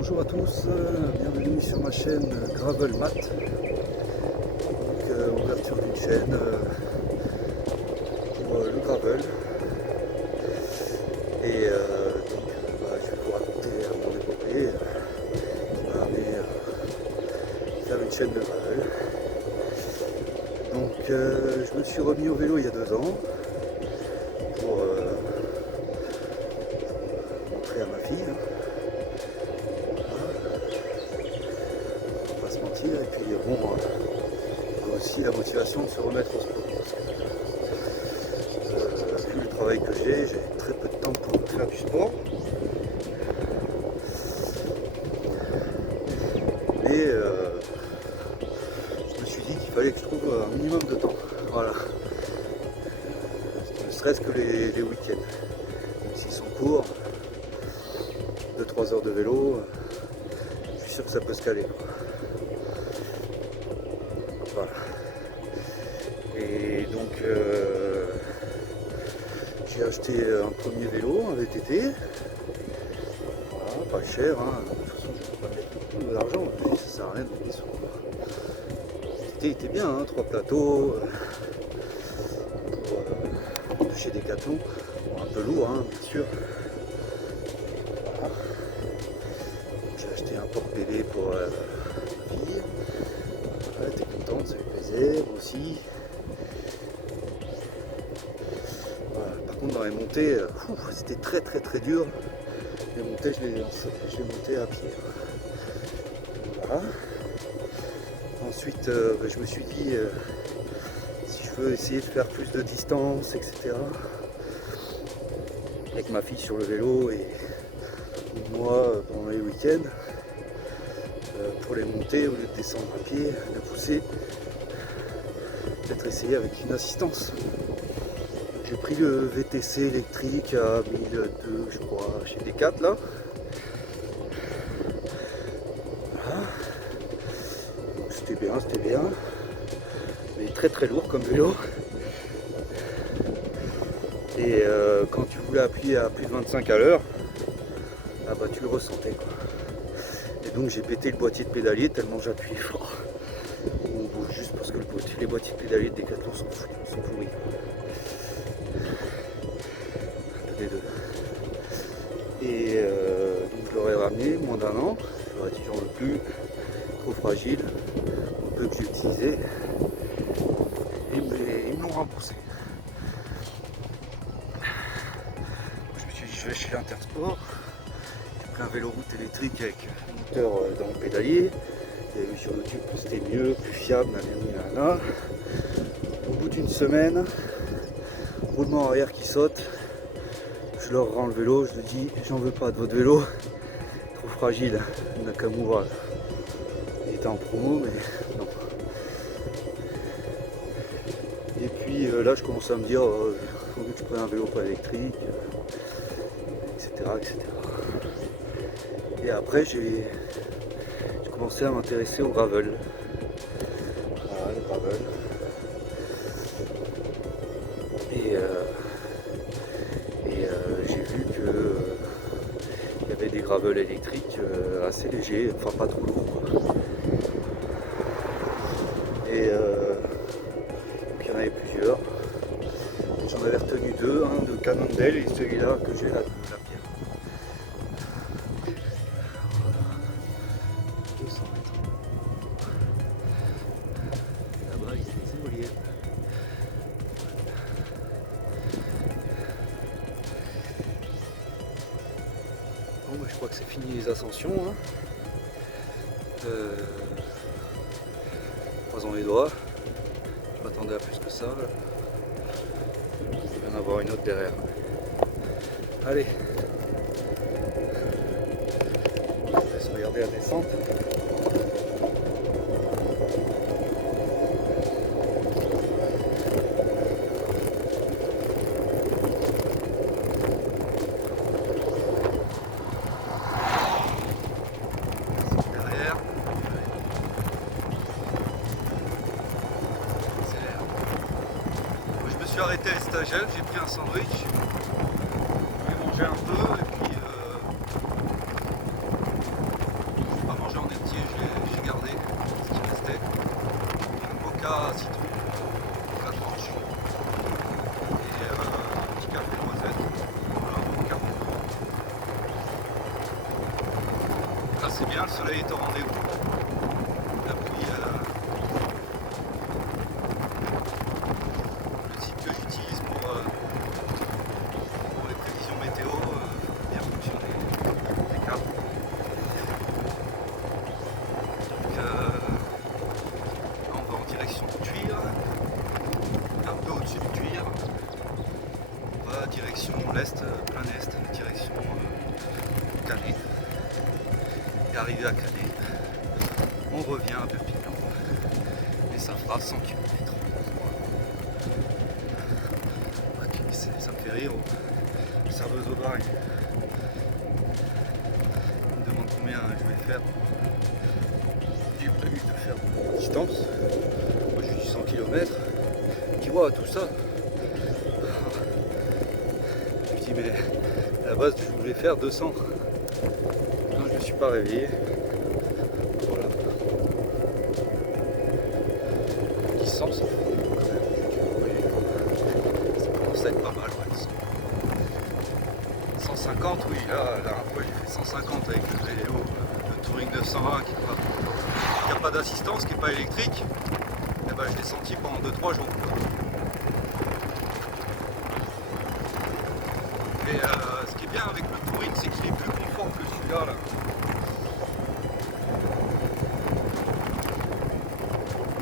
Bonjour à tous, bienvenue sur ma chaîne Gravel Mat. Ouverture d'une chaîne pour le gravel. Et je vais vous raconter mon épopée qui m'a amené faire une chaîne de gravel. Donc je me suis remis au vélo il y a 2 ans pour montrer à ma fille. Se mentir, et puis bon, aussi la motivation de se remettre au sport parce que vu le travail que j'ai très peu de temps pour faire du sport, mais je me suis dit qu'il fallait que je trouve un minimum de temps, voilà, ne serait-ce que les week-ends, même s'ils sont courts, 2-3 heures de vélo, je suis sûr que ça peut se caler, quoi. Voilà. Et donc j'ai acheté un premier vélo, un VTT, voilà, pas cher, hein. De toute façon je ne peux pas mettre beaucoup d'argent, mais ça sert à rien de mettre des sous. Le VTT était bien, hein, 3 plateaux de chez Decathlon, bon, un peu lourd, hein, bien sûr. Voilà. J'ai acheté un porte-bébé pour ma fille. Elle était contente, ça lui plaisait, moi aussi. Voilà. Par contre dans les montées, c'était très dur. Les montées, je les montais à pied. Voilà. Ensuite, je me suis dit, si je veux essayer de faire plus de distance, etc. Avec ma fille sur le vélo et moi pendant les week-ends, pour les monter, au lieu de descendre à pied, de pousser, peut-être essayer avec une assistance. J'ai pris le VTC électrique à 1002, je crois, chez Decathlon là. Voilà. C'était bien, mais très lourd comme vélo. Et quand tu voulais appuyer à plus de 25 à l'heure, ah bah tu le ressentais, quoi. Et donc j'ai pété le boîtier de pédalier tellement j'appuyais fort. Bon, juste parce que les boîtiers de pédalier de Decathlon sont pourris. Les deux. Et donc je l'aurais ramené moins d'1 an. Je leur ai dit j'en veux plus, trop fragile, un peu que j'ai utilisé. Et ils me l'ont remboursé. Je me suis dit je vais chez l'Intersport. J'ai pris un vélo route électrique avec moteur dans le pédalier. J'ai vu sur YouTube que c'était mieux, plus fiable, nanana. Au bout d'une semaine, roulement arrière qui saute, je leur rends le vélo, je leur dis j'en veux pas de votre vélo, trop fragile, Nakamura. Il était en promo, mais non. Et puis là je commence à me dire, il faut que je prenne un vélo pas électrique, etc. Et après j'ai commencé à m'intéresser au gravel. Voilà, le gravel. Et j'ai vu qu'il y avait des gravels électriques assez légers, enfin pas trop lourds, quoi. Et donc il y en avait plusieurs. J'en avais retenu 2, un de Cannondale et celui-là que j'ai la pierre. 200 mètres. Là-bas, il y a des éoliennes. Bon, bah, je crois que c'est fini les ascensions, hein. Croisons les doigts. Je m'attendais à plus que ça. Il va y en avoir une autre derrière. Allez. Je vous laisse regarder la descente. Derrière. Accélère. Je me suis arrêté à l'Estagel, j'ai pris un sandwich. J'ai mangé un peu et puis c'est bien, le soleil est au rendez-vous. La pluie, le site que j'utilise pour les prévisions météo, bien fonctionner les cartes. Donc là, on va en direction du Tuire, un peu au-dessus du Tuire. On va direction l'est, plein est, direction Calais. Et arrivé à Calais, on revient à Perpignan. Et ça fera 100 km. Ça me fait rire. Le serveuse au bar, il me demande combien je vais faire. J'ai prévu de faire de distance. Moi je dis 100 km. Tu vois tout ça. Je dis mais à la base je voulais faire 200. Non, je me suis pas réveillé. Voilà. 100 ça commence à être pas mal. Ouais. 150, oui, là, la dernière fois j'ai fait 150 avec le vélo, le Touring 920 qui n'a pas d'assistance, qui n'est pas électrique. Et ben, je l'ai senti pendant 2-3 jours. Et ce qui est bien avec le Touring, c'est qu'il est plus confort que celui-là. Là.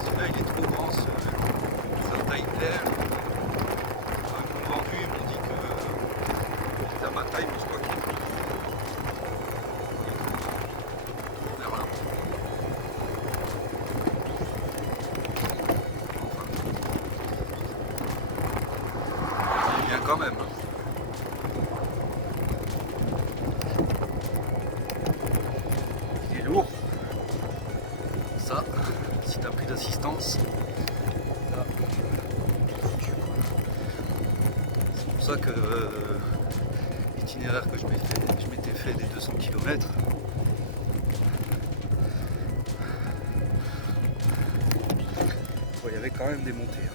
Celui-là il est trop grand, sa taille plaire. Ils m'ont vendu, ils m'ont dit que c'était à ma taille, mais je crois qu'il est vers là. Enfin, il est bien quand même. Il est lourd. Ça, si tu as pris d'assistance, là, c'est pour ça que l'itinéraire que je m'étais fait des 200 km, il y avait quand même des montées.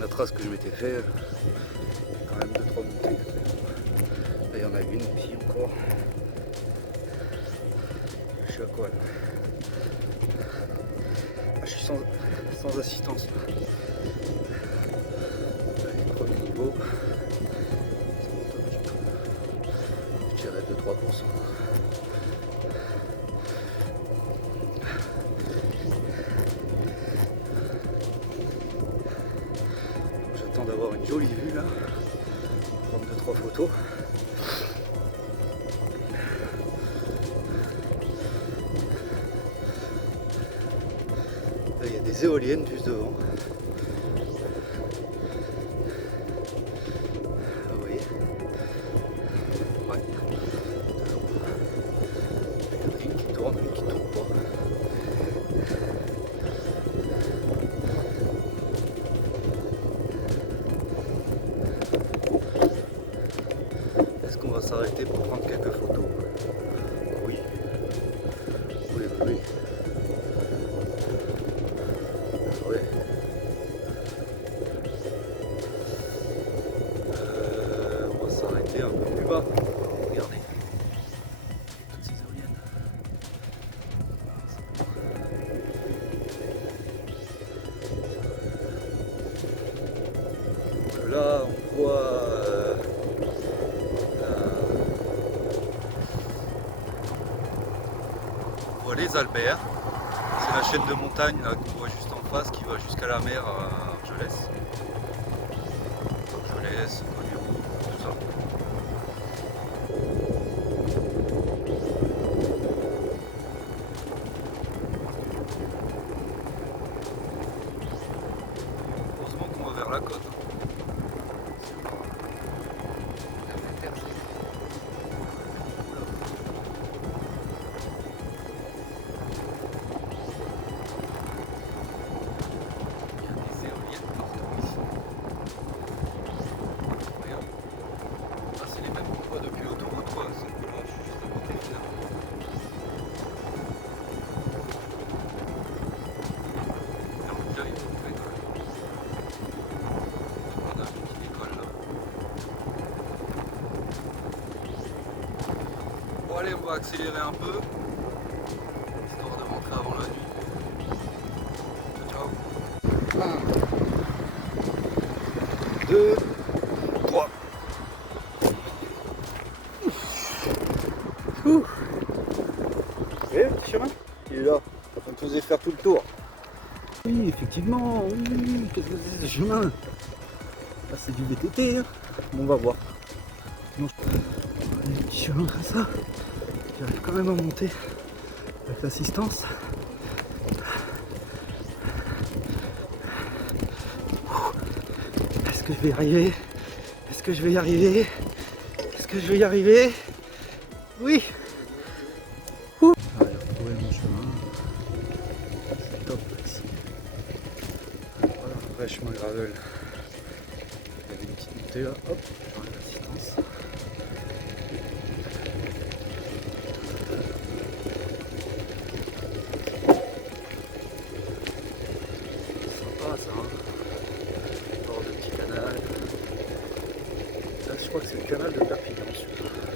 La trace que je m'étais fait, quand même 2-3 montées. Là, il y en a une ici encore. Je suis à quoi là? Ah, je suis sans assistance là. Allez, premier niveau. Ça monte un petit peu. Je dirais 2-3%. J'attends d'avoir une jolie vue là. Prendre 2-3 photos. Là, il y a des éoliennes juste devant. Ah oui. Ouais. Il y en a une qui tourne pas. Est-ce qu'on va s'arrêter pour prendre quelques photos? Oui. Oui, oui. Ouais. On va s'arrêter un peu plus bas. Regardez. Toutes ces éoliennes. Là, on voit les Alberts. C'est la chaîne de montagne qu'on voit juste en face qui va jusqu'à la mer à Argelès. Argelès, Collioure, tout ça. Heureusement qu'on va vers la côte. Allez, on va accélérer un peu, histoire de rentrer avant la nuit. Ciao, ciao. 1, 2, 3. Ouh. Et le petit chemin, il est là. Ça me faisait faire tout le tour. Oui, effectivement, oui, qu'est-ce que c'est ce chemin? Là, c'est du VTT, hein. Bon, on va voir. Non, allez, petit chemin comme ça. J'arrive quand même à monter avec l'assistance. Est-ce que je vais y arriver? Est-ce que je vais y arriver? Est-ce que je vais y arriver? Oui! J'ai retrouvé mon chemin. C'est top ici. Voilà, un vrai chemin gravel. Il y avait une petite montée là. Hop, j'enlève l'assistance. Sympa ça, hein. Bord de petit canal. Là, je crois que c'est le canal de Perpignan celui-là.